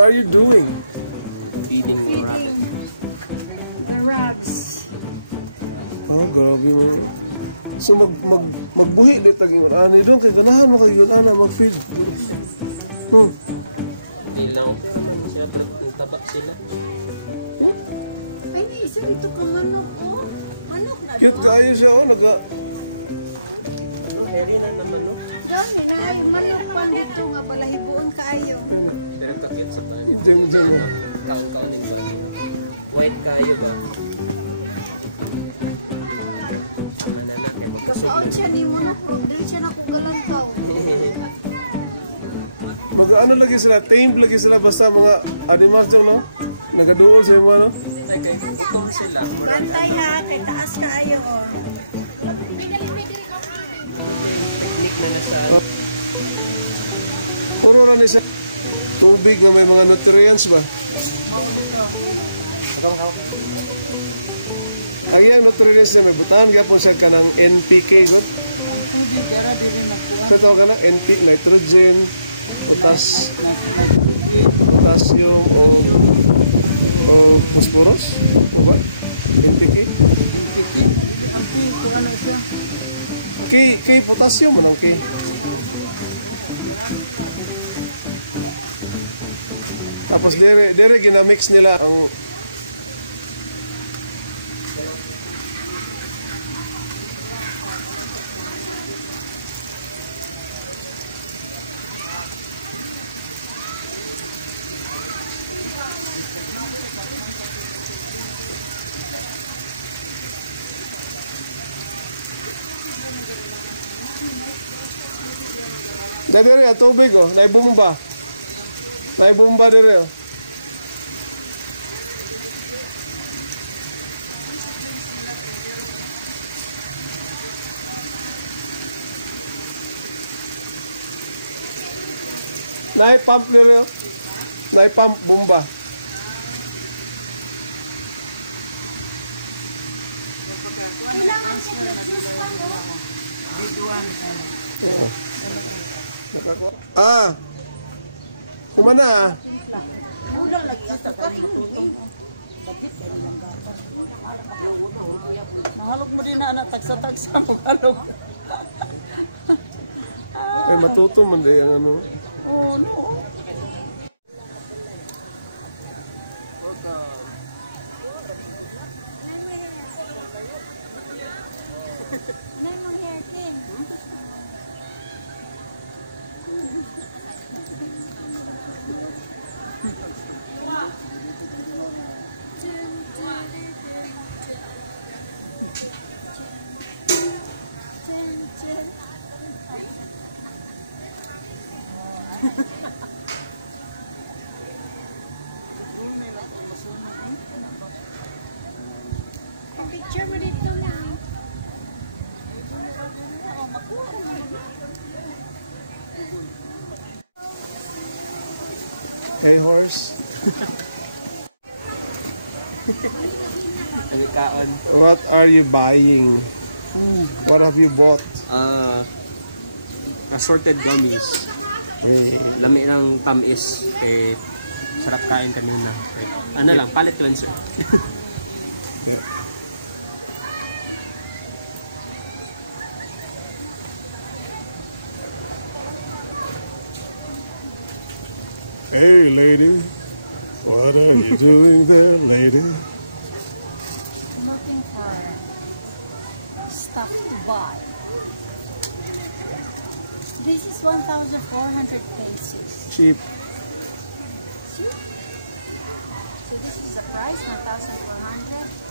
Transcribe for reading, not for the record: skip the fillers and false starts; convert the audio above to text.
are you doing? Feeding the rat. The rats. Oh, grabe mo. So magbuhi dito taging ani doon kay ganahan mo kay yun ana mag-feed. Hindi lang siya nagtabak sila. Ay, may isa dito ka manok, oh. Manok na Cute kayo siya, oh. Hindi na naman, no? Ay, manok pa dito nga pala. Hibuon kaayo. Pero kakit sa tayo. Diyan. Kao-kao nito. White kayo ba? Kasaon siya ni mo na po. Dili siya na kong galantaw. Mag-ano lagi sila, tame lagi sila basta mga animals dyan, no? Nagaduol sa mga, no? Gutom sila. Bantay ha, kay taas kaayo, oh. Picnic na na sa... Puro rin sa tubig na may mga nutrients ba? Ayan, nutrients na may butahan gapon siya ka ng NPK, no? Tubig, dara din nakuha. Sa tawag ka na NP, nitrogen, potassium o phosphorus o ba? NPK? K potassium ano K? Tapos dire ginamix nila ang Dere ya tubig oh, naibumba. Naibumba dere oh. Naipump dere oh. Naipump bumba. Kailangan siya na-juice pa, no? Biduan. Kumana ah. Ulang lagi asa ka rin. Mahalog mo din na anak, tagsa-tagsa mo halog. Eh matuto man din ang ano. Oh no. Picture mo dito na. Hey horse. What are you buying? What have you bought? Assorted gummies. Lami ng tamis. Sarap kain kanina. Ano lang, palate cleanser. Hey lady, what are you doing there, lady? Looking for stuff to buy. This is 1,400 pesos. Cheap. See? So this is the price, 1,400.